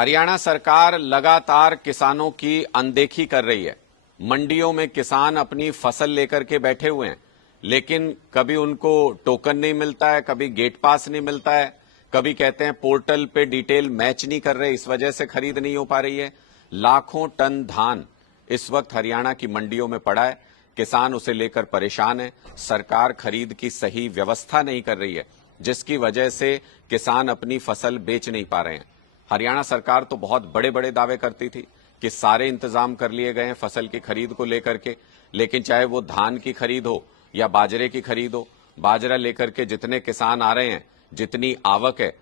हरियाणा सरकार लगातार किसानों की अनदेखी कर रही है। मंडियों में किसान अपनी फसल लेकर के बैठे हुए हैं, लेकिन कभी उनको टोकन नहीं मिलता है, कभी गेट पास नहीं मिलता है, कभी कहते हैं पोर्टल पे डिटेल मैच नहीं कर रहे, इस वजह से खरीद नहीं हो पा रही है। लाखों टन धान इस वक्त हरियाणा की मंडियों में पड़ा है। किसान उसे लेकर परेशान है। सरकार खरीद की सही व्यवस्था नहीं कर रही है, जिसकी वजह से किसान अपनी फसल बेच नहीं पा रहे हैं। हरियाणा सरकार तो बहुत बड़े बड़े दावे करती थी कि सारे इंतजाम कर लिए गए हैं फसल की खरीद को लेकर के, लेकिन चाहे वो धान की खरीद हो या बाजरे की खरीद हो, बाजरा लेकर के जितने किसान आ रहे हैं, जितनी आवक है,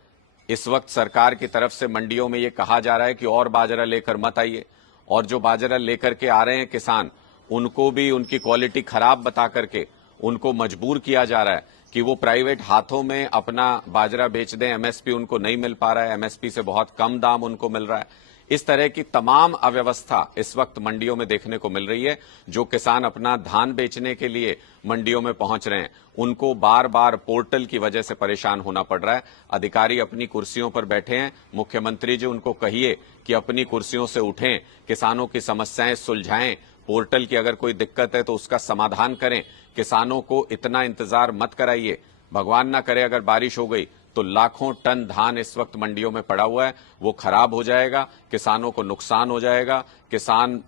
इस वक्त सरकार की तरफ से मंडियों में ये कहा जा रहा है कि और बाजरा लेकर मत आइए। और जो बाजरा लेकर के आ रहे हैं किसान, उनको भी उनकी क्वालिटी खराब बता करके उनको मजबूर किया जा रहा है कि वो प्राइवेट हाथों में अपना बाजरा बेच दें। एमएसपी उनको नहीं मिल पा रहा है, एमएसपी से बहुत कम दाम उनको मिल रहा है। इस तरह की तमाम अव्यवस्था इस वक्त मंडियों में देखने को मिल रही है। जो किसान अपना धान बेचने के लिए मंडियों में पहुंच रहे हैं, उनको बार बार पोर्टल की वजह से परेशान होना पड़ रहा है। अधिकारी अपनी कुर्सियों पर बैठे हैं। मुख्यमंत्री जी उनको कहिए कि अपनी कुर्सियों से उठें, किसानों की समस्याएं सुलझाएं, पोर्टल की अगर कोई दिक्कत है तो उसका समाधान करें। किसानों को इतना इंतजार मत कराइए। भगवान ना करे अगर बारिश हो गई तो लाखों टन धान इस वक्त मंडियों में पड़ा हुआ है, वो खराब हो जाएगा, किसानों को नुकसान हो जाएगा। किसान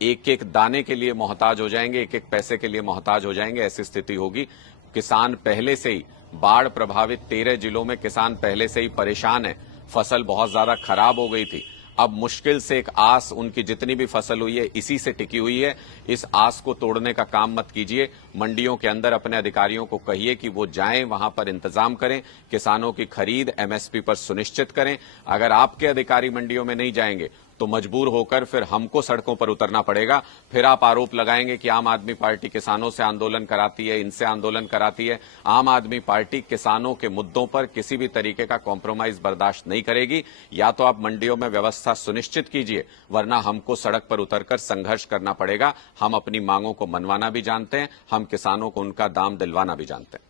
एक एक दाने के लिए मोहताज हो जाएंगे, एक एक पैसे के लिए मोहताज हो जाएंगे। ऐसी स्थिति होगी। किसान पहले से ही बाढ़ प्रभावित 13 जिलों में किसान पहले से ही परेशान है। फसल बहुत ज्यादा खराब हो गई थी। अब मुश्किल से एक आस, उनकी जितनी भी फसल हुई है इसी से टिकी हुई है। इस आस को तोड़ने का काम मत कीजिए। मंडियों के अंदर अपने अधिकारियों को कहिए कि वो जाएं, वहां पर इंतजाम करें, किसानों की खरीद एमएसपी पर सुनिश्चित करें। अगर आपके अधिकारी मंडियों में नहीं जाएंगे तो मजबूर होकर फिर हमको सड़कों पर उतरना पड़ेगा। फिर आप आरोप लगाएंगे कि आम आदमी पार्टी किसानों से आंदोलन कराती है, इनसे आंदोलन कराती है। आम आदमी पार्टी किसानों के मुद्दों पर किसी भी तरीके का कॉम्प्रोमाइज बर्दाश्त नहीं करेगी। या तो आप मंडियों में व्यवस्था सुनिश्चित कीजिए, वरना हमको सड़क पर उतरकर संघर्ष करना पड़ेगा। हम अपनी मांगों को मनवाना भी जानते हैं, हम किसानों को उनका दाम दिलवाना भी जानते हैं।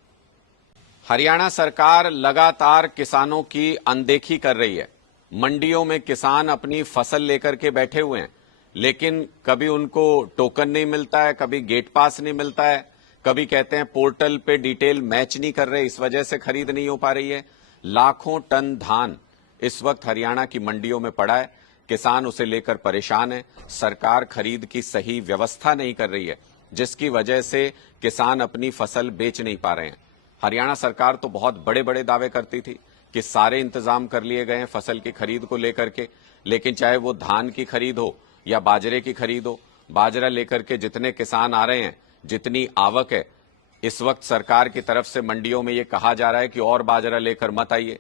हरियाणा सरकार लगातार किसानों की अनदेखी कर रही है। मंडियों में किसान अपनी फसल लेकर के बैठे हुए हैं, लेकिन कभी उनको टोकन नहीं मिलता है, कभी गेट पास नहीं मिलता है, कभी कहते हैं पोर्टल पे डिटेल मैच नहीं कर रहे, इस वजह से खरीद नहीं हो पा रही है। लाखों टन धान इस वक्त हरियाणा की मंडियों में पड़ा है। किसान उसे लेकर परेशान है। सरकार खरीद की सही व्यवस्था नहीं कर रही है, जिसकी वजह से किसान अपनी फसल बेच नहीं पा रहे हैं। हरियाणा सरकार तो बहुत बड़े बड़े दावे करती थी कि सारे इंतजाम कर लिए गए हैं फसल की खरीद को लेकर के, लेकिन चाहे वो धान की खरीद हो या बाजरे की खरीद हो, बाजरा लेकर के जितने किसान आ रहे हैं, जितनी आवक है, इस वक्त सरकार की तरफ से मंडियों में ये कहा जा रहा है कि और बाजरा लेकर मत आइए।